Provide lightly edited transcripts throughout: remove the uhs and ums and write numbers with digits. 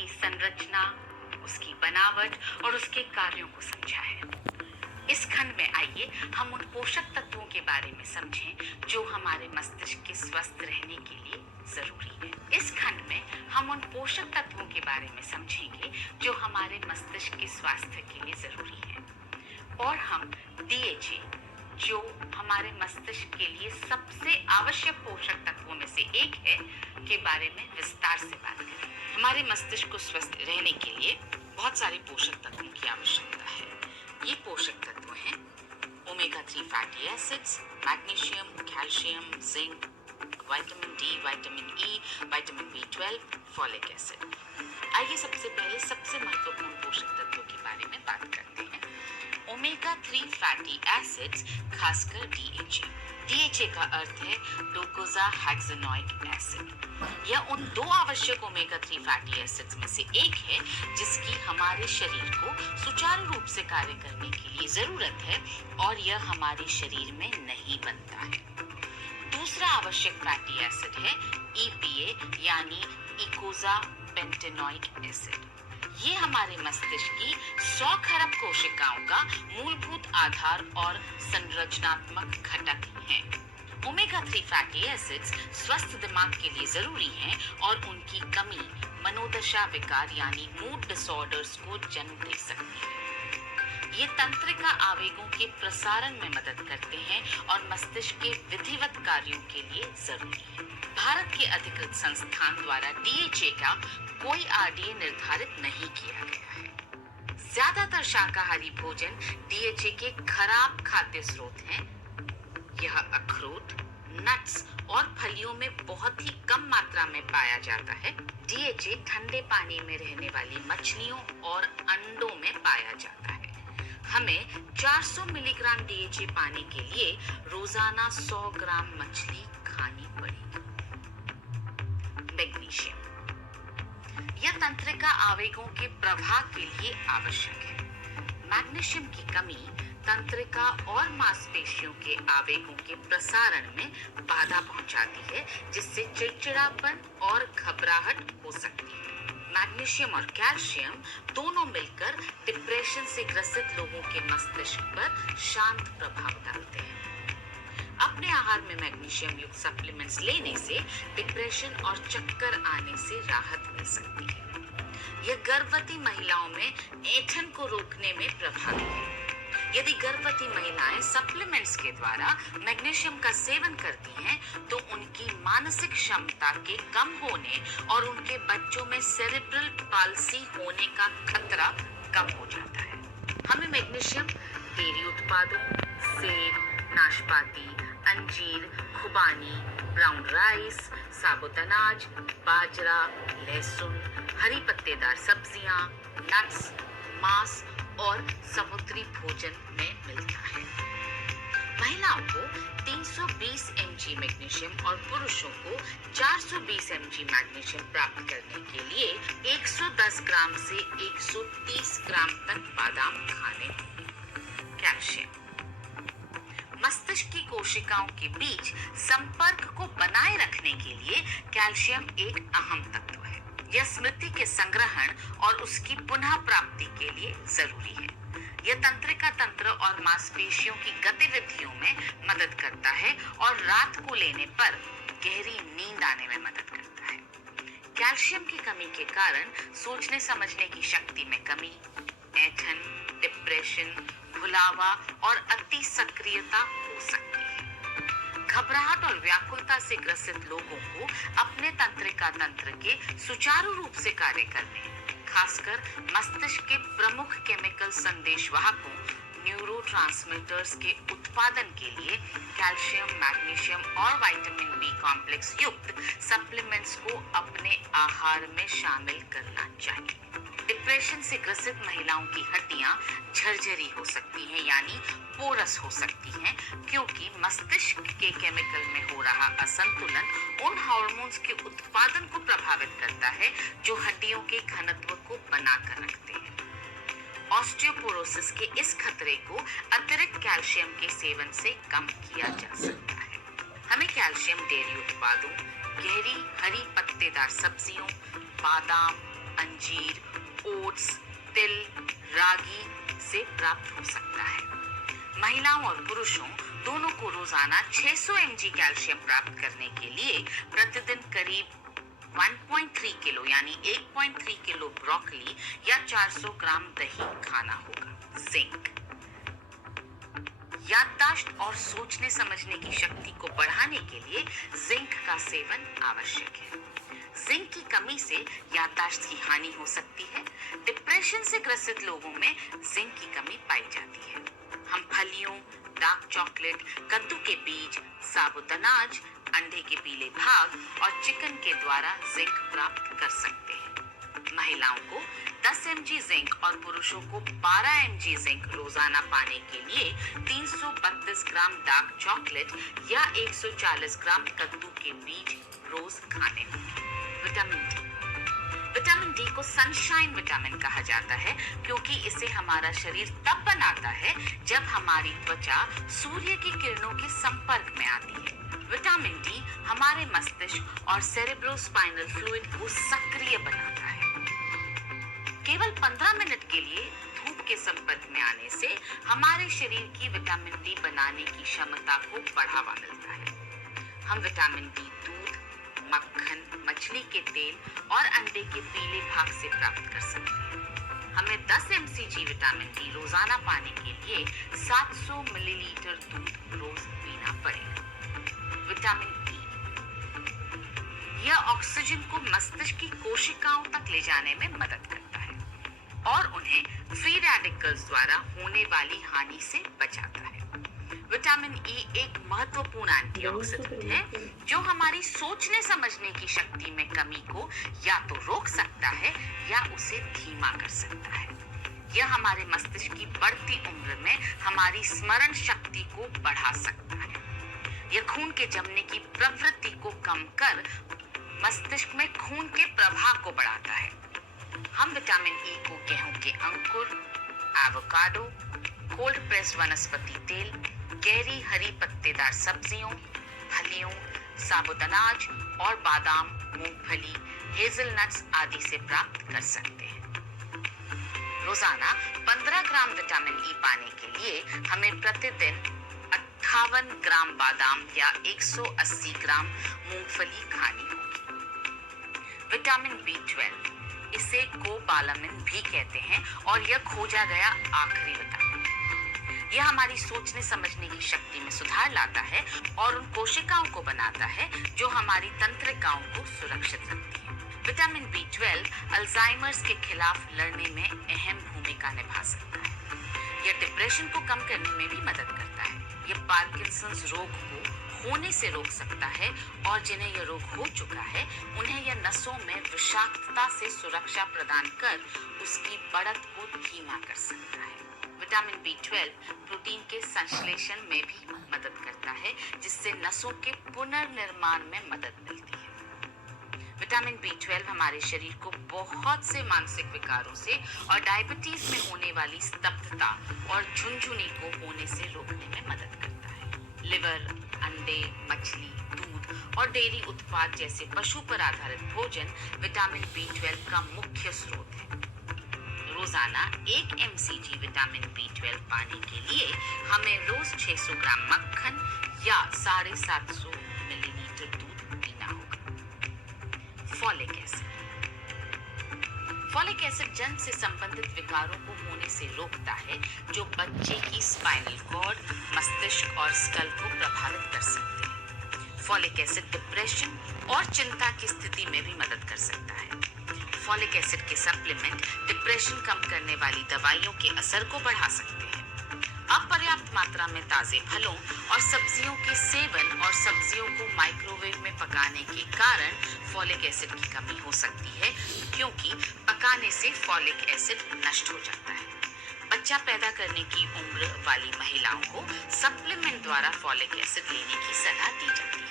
उसकी संरचना, उसकी बनावट और उसके कार्यों को समझा है। इस खंड में आइए हम उन पोषक तत्वों के बारे में समझें जो हमारे मस्तिष्क के स्वस्थ रहने के लिए जरूरी है। इस खंड में हम उन पोषक तत्वों के बारे में समझेंगे जो हमारे मस्तिष्क के स्वास्थ्य के लिए जरूरी है, और हम DHA, जो हमारे मस्तिष्क के लिए सबसे आवश्यक पोषक तत्वों में से एक है, के बारे में विस्तार से बात करें। हमारे मस्तिष्क को स्वस्थ रहने के लिए बहुत सारे पोषक तत्वों की आवश्यकता है। ये पोषक तत्व हैं omega 3 fatty acids, magnesium, calcium, zinc, vitamin D, vitamin E, vitamin B12, folic acid. आइए सबसे पहले सबसे महत्वपूर्ण पोषक तत्वों के बारे में बात करते हैं। ओमेगा 3 फैटी एसिड्स, खासकर DHA। DHA का अर्थ है डोकोसाहेक्सेनोइक एसिड। यह उन दो आवश्यक ओमेगा 3 फैटी एसिड्स में से एक है जिसकी हमारे शरीर को सुचारू रूप से कार्य करने के लिए जरूरत है, और यह हमारे शरीर में नहीं बनता है। दूसरा आवश्यक फैटी एसिड है EPA यानी इकोसापेंटेनोइक एसिड। ये हमारे मस्तिष्क की 100 खरब कोशिकाओं का मूलभूत आधार और संरचनात्मक घटक हैं। ओमेगा 3 फैटी एसिड्स स्वस्थ दिमाग के लिए जरूरी हैं, और उनकी कमी मनोदशा विकार यानी मूड डिसऑर्डर्स को जन्म दे सकती है। ये तंत्रिका आवेगों के प्रसारण में मदद करते हैं और मस्तिष्क के विधिवत कार्यों के लिए जरूरी है। भारत के अधिकृत संस्थान द्वारा DHA का कोई RDA निर्धारित नहीं किया गया है। ज्यादातर शाकाहारी भोजन DHA के खराब खाद्य स्रोत हैं। यह अखरोट, नट्स और फलियों में बहुत ही कम मात्रा में पाया जाता है। DHA ठंडे पानी में रहने वाली मछलियों और अंडों में पाया जाता है। हमें 400 मिलीग्राम DHA पाने के लिए रोजाना 100 ग्राम मछली खानी पड़ेगी। मैग्नीशियम, यह तंत्रिका आवेगों के प्रवाह के लिए आवश्यक है। मैग्नीशियम की कमी तंत्रिका और मांसपेशियों के आवेगों के प्रसारण में बाधा पहुंचाती है, जिससे चिड़चिड़ापन और घबराहट हो सकती है। मैग्नीशियम और कैल्शियम दोनों मिलकर डिप्रेशन से ग्रसित लोगों के मस्तिष्क पर शांत प्रभाव डालते हैं। अपने आहार में मैग्नीशियम युक्त सप्लीमेंट्स लेने से डिप्रेशन और चक्कर आने से राहत मिल सकती है। यह गर्भवती महिलाओं में ऐंठन को रोकने में प्रभावी है। यदि गर्भवती महिलाएं सप्लीमेंट्स के द्वारा मैग्नीशियम का सेवन करती हैं, तो उनकी मानसिक क्षमता के कम होने और उनके बच्चों में सेरेब्रल पाल्सी होने का खतरा कम हो जाता है। हमें मैग्नीशियम डेयरी उत्पादों, सेब, नाशपाती, अंजीर, खुबानी, ब्राउन राइस, साबुत अनाज, बाजरा, लहसुन, हरी पत्तेदार सब्जियां, नट्स, मांस और समुद्री भोजन में मिलता है। महिलाओं को 320 mg मैग्नीशियम और पुरुषों को 420 mg मैग्नीशियम प्राप्त करने के लिए 110 ग्राम से 130 ग्राम तक बादाम खाने होंगे। कैल्शियम, मस्तिष्क की कोशिकाओं के बीच संपर्क को बनाए रखने के लिए कैल्शियम एक अहम तत्व है। यह स्मृति के संग्रहण और उसकी पुनः प्राप्ति के लिए जरूरी है। यह तंत्रिका तंत्र और मांसपेशियों की गतिविधियों में मदद करता है और रात को लेने पर गहरी नींद आने में मदद करता है। कैल्शियम की कमी के कारण सोचने समझने की शक्ति में कमी, ऐंठन, डिप्रेशन, भुलावा और अति सक्रियता हो सकती है। घबराहट और व्याकुलता से ग्रसित लोगों को अपने तंत्रिका तंत्र के सुचारू रूप से कार्य करने, खासकर मस्तिष्क के प्रमुख केमिकल संदेशवाहकों न्यूरोट्रांसमीटर्स के उत्पादन के लिए कैल्शियम, मैग्नीशियम और विटामिन बी कॉम्प्लेक्स युक्त सप्लीमेंट्स को अपने आहार में शामिल करना चाहिए। डिप्रेशन से ग्रसित महिलाओं की हड्डियां झरझरी हो सकती हैं, यानी पोरस हो सकती हैं, क्योंकि मस्तिष्क के केमिकल में हो रहा असंतुलन उन हार्मोन्स के उत्पादन को प्रभावित करता है जो हड्डियों के घनत्व को बनाकर रखते हैं। ऑस्टियोपोरोसिस के इस खतरे को अतिरिक्त कैल्शियम के सेवन से कम किया जा सकता है। हमें कैल्शियम डेयरी उत्पादों, गहरी हरी पत्तेदार सब्जियों, बादाम, अंजीर, ओट्स, तिल, रागी से प्राप्त हो सकता है। महिलाओं और पुरुषों दोनों को रोजाना 600 mg कैल्शियम प्राप्त करने के लिए प्रतिदिन करीब 1.3 किलो यानी 1.3 किलो ब्रोकली या 400 ग्राम दही खाना होगा। जिंक याददाश्त और सोचने समझने की शक्ति को बढ़ाने के लिए जिंक का सेवन आवश्यक है। जिंक की कमी से याददाश्त की हानि हो सकती है। डिप्रेशन से ग्रसित लोगों में जिंक की कमी पाई जाती है। हम फलियों, डार्क चॉकलेट, कद्दू के बीज, साबुत अनाज, अंडे के पीले भाग और चिकन के द्वारा जिंक प्राप्त कर सकते हैं। महिलाओं को 10 mg जिंक और पुरुषों को 12 mg जिंक रोजाना पाने के लिए 332 ग्राम डार्क चॉकलेट या 140 ग्राम कद्दू के बीज रोज खाने होंगे। विटामिन डी को सनशाइन विटामिन कहा जाता है क्योंकि इसे हमारा शरीर तब बनाता है जब हमारी त्वचा सूर्य की किरणों के संपर्क में आती है। विटामिन डी हमारे मस्तिष्क और सेरेब्रोस्पाइनल फ्लूइड को सक्रिय बनाता है। केवल 15 मिनट के लिए धूप के संपर्क में आने से हमारे शरीर की विटामिन डी बनाने की क्षमता को बढ़ावा मिलता है। हम विटामिन डी दूध, मक्खन, मछली के तेल और अंडे के पीले भाग से प्राप्त कर सकते हैं। हमें 10 mg विटामिन डी रोजाना पाने के लिए 700 मिलीलीटर दूध रोज पीना पड़ेगा। विटामिन ई यह ऑक्सीजन को मस्तिष्क की कोशिकाओं तक ले जाने में मदद करता है और उन्हें फ्री रेडिकल्स द्वारा होने वाली हानि से बचाता है। विटामिन ई एक महत्वपूर्ण एंटीऑक्सीडेंट है जो हमारी सोचने समझने की शक्ति में कमी को या तो रोक सकता है या उसे धीमा कर सकता है। यह हमारे मस्तिष्क की बढ़ती उम्र में हमारी स्मरण शक्ति को बढ़ा सकता है। यह खून के जमने की प्रवृत्ति को कम कर मस्तिष्क में खून के प्रवाह को बढ़ाता है। हम विटामिन ई को गेहूं के अंकुर, एवोकाडो, कोल्ड प्रेस वनस्पति तेल, गहरी हरी पत्तेदार सब्जियों, फलियों, साबुत अनाज और बादाम, मूंगफली, हेजलनट्स आदि से प्राप्त कर सकते हैं। रोजाना 15 ग्राम विटामिन ई पाने के लिए हमें प्रतिदिन 58 ग्राम बादाम या 180 ग्राम मूंगफली खानी होगी। विटामिन B12 इसे कोबालामिन भी कहते हैं और यह खोजा गया आखिरी विटामिन। यह हमारी सोचने समझने की शक्ति में सुधार लाता है और उन कोशिकाओं को बनाता है जो हमारी तंत्रिकाओं को सुरक्षित रखती है। विटामिन B12 अल्जाइमर्स के खिलाफ लड़ने में अहम भूमिका निभा सकता है। यह डिप्रेशन को कम करने में भी मदद करता है। यह पार्किंसंस रोग को होने से रोक सकता है और जिन्हें यह रोग हो चुका है उन्हें यह नसों में विषाक्तता से सुरक्षा प्रदान कर उसकी बढ़त को धीमा कर सकता है। विटामिन B12 प्रोटीन के संश्लेषण में भी मदद करता है जिससे नसों के पुनर्निर्माण में मदद मिलती है। विटामिन B12 हमारे शरीर को बहुत से मानसिक विकारों से और डायबिटीज में होने वाली स्तब्धता और झुनझुनी को होने से रोकने में मदद करता है। लिवर, अंडे, मछली, दूध और डेयरी उत्पाद जैसे पशु पर आधारित भोजन विटामिन B12 का मुख्य स्रोत है। रोजाना 1 mg विटामिन B12 पाने के लिए हमें रोज 600 ग्राम मक्खन या 750 मिलीलीटर दूध पीना होगा। फॉलिक एसिड फॉलिक एसिड जन्म से संबंधित विकारों को होने से रोकता है जो बच्चे की स्पाइनल कॉर्ड, मस्तिष्क और स्कल को प्रभावित कर सकते हैं। फॉलिक एसिड डिप्रेशन और चिंता की स्थिति में भी मदद कर सकता है। फॉलिक एसिड के सप्लीमेंट डिप्रेशन कम करने वाली दवाइयों के असर को बढ़ा सकते हैं। अपर्याप्त मात्रा में ताजे फलों और सब्जियों के सेवन और सब्जियों को माइक्रोवेव में पकाने के कारण फॉलिक एसिड की कमी हो सकती है क्योंकि पकाने से फॉलिक एसिड नष्ट हो जाता है। बच्चा पैदा करने की उम्र वाली महिलाओं को सप्लीमेंट द्वारा फॉलिक एसिड लेने की सलाह दी जाती है।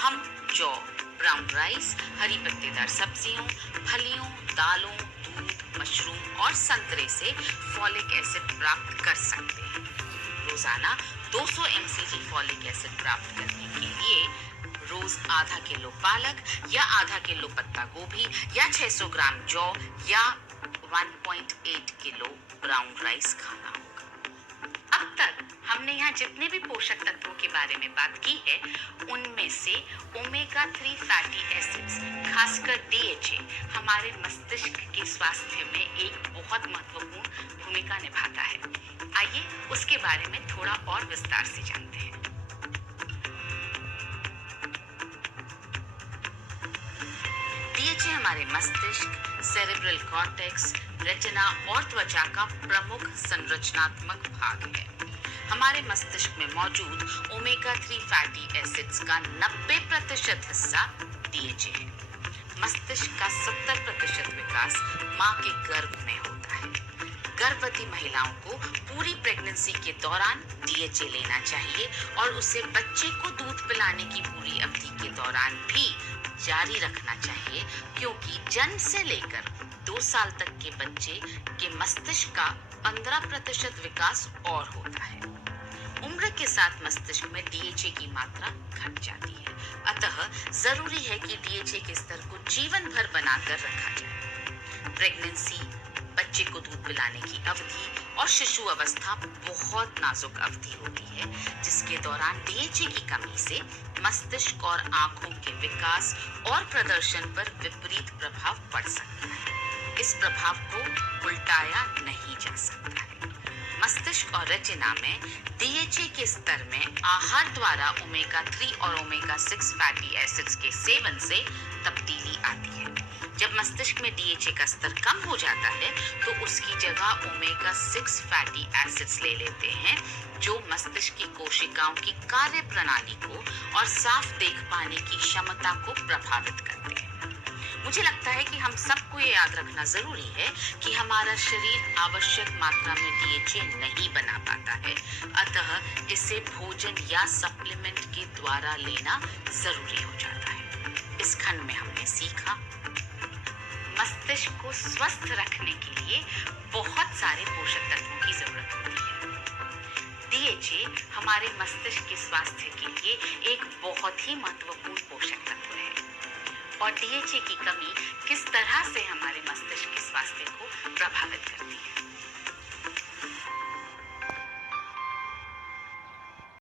हम जौ, ब्राउन राइस, हरी पत्तेदार सब्जियों, फलियों, दालों, दूध, मशरूम और संतरे से फॉलिक एसिड प्राप्त कर सकते हैं। रोजाना 200 mg फॉलिक एसिड प्राप्त करने के लिए रोज ग्राम्स आधा किलो पालक या आधा किलो पत्ता गोभी या 600 ग्राम जौ या 1.8 किलो ब्राउन राइस खाना होगा। अब तक हमने यहाँ जितने भी पोषक तत्वों के बारे में बात की है, उनमें से ओमेगा 3 फैटी एसिड्स, खासकर DHA, हमारे मस्तिष्क के स्वास्थ्य में एक बहुत महत्वपूर्ण भूमिका निभाता है। आइए उसके बारे में थोड़ा और विस्तार से जानते हैं। DHA हमारे मस्तिष्क, सेरेब्रल कॉर्टेक्स, रेटिना और त्वचा का प्रमुख संरचनात्मक भाग है। हमारे मस्तिष्क में मौजूद ओमेगा 3 फैटी एसिड्स का 90% हिस्सा DHA है। मस्तिष्क का 70% विकास मां के गर्भ में होता है। गर्भवती महिलाओं को पूरी प्रेगनेंसी के दौरान DHA लेना चाहिए और उसे बच्चे को दूध पिलाने की पूरी अवधि के दौरान भी जारी रखना चाहिए, क्योंकि जन्म से लेकर 2 साल तक के बच्चे के मस्तिष्क का 15% विकास और होता है। उम्र के साथ मस्तिष्क में DHA की मात्रा घट जाती है, अतः जरूरी है कि DHA के स्तर को जीवन भर बनाकर रखा जाए। प्रेगनेंसी, बच्चे को दूध पिलाने की अवधि और शिशु अवस्था बहुत नाजुक अवधि होती है, जिसके दौरान DHA की कमी से मस्तिष्क और आंखों के विकास और प्रदर्शन पर विपरीत प्रभाव पड़ सकता है। इस प्रभाव को उल्टाया नहीं जा सकता है। मस्तिष्क और रेटिना में DHA के स्तर में आहार द्वारा ओमेगा 3 और ओमेगा 6 फैटी एसिड्स के सेवन से तब्दीली आती है। जब मस्तिष्क में DHA का स्तर कम हो जाता है, तो उसकी जगह ओमेगा 6 फैटी एसिड्स ले लेते हैं, जो मस्तिष्क की कोशिकाओं की कार्य प्रणाली को और साफ देख पाने की क्षमता को प्रभावित करते हैं। मुझे लगता है कि हम सबको ये याद रखना जरूरी है कि हमारा शरीर आवश्यक मात्रा में DHA नहीं बना पाता है, अतः इसे भोजन या सप्लीमेंट के द्वारा लेना जरूरी हो जाता है। इस खंड में हमने सीखा, मस्तिष्क को स्वस्थ रखने के लिए बहुत सारे पोषक तत्वों की जरूरत होती है। DHA हमारे मस्तिष्क के स्वास्थ्य के लिए एक बहुत ही महत्वपूर्ण पोषक तत्व है और DHA की कमी किस तरह से हमारे मस्तिष्क के स्वास्थ्य को प्रभावित करती है।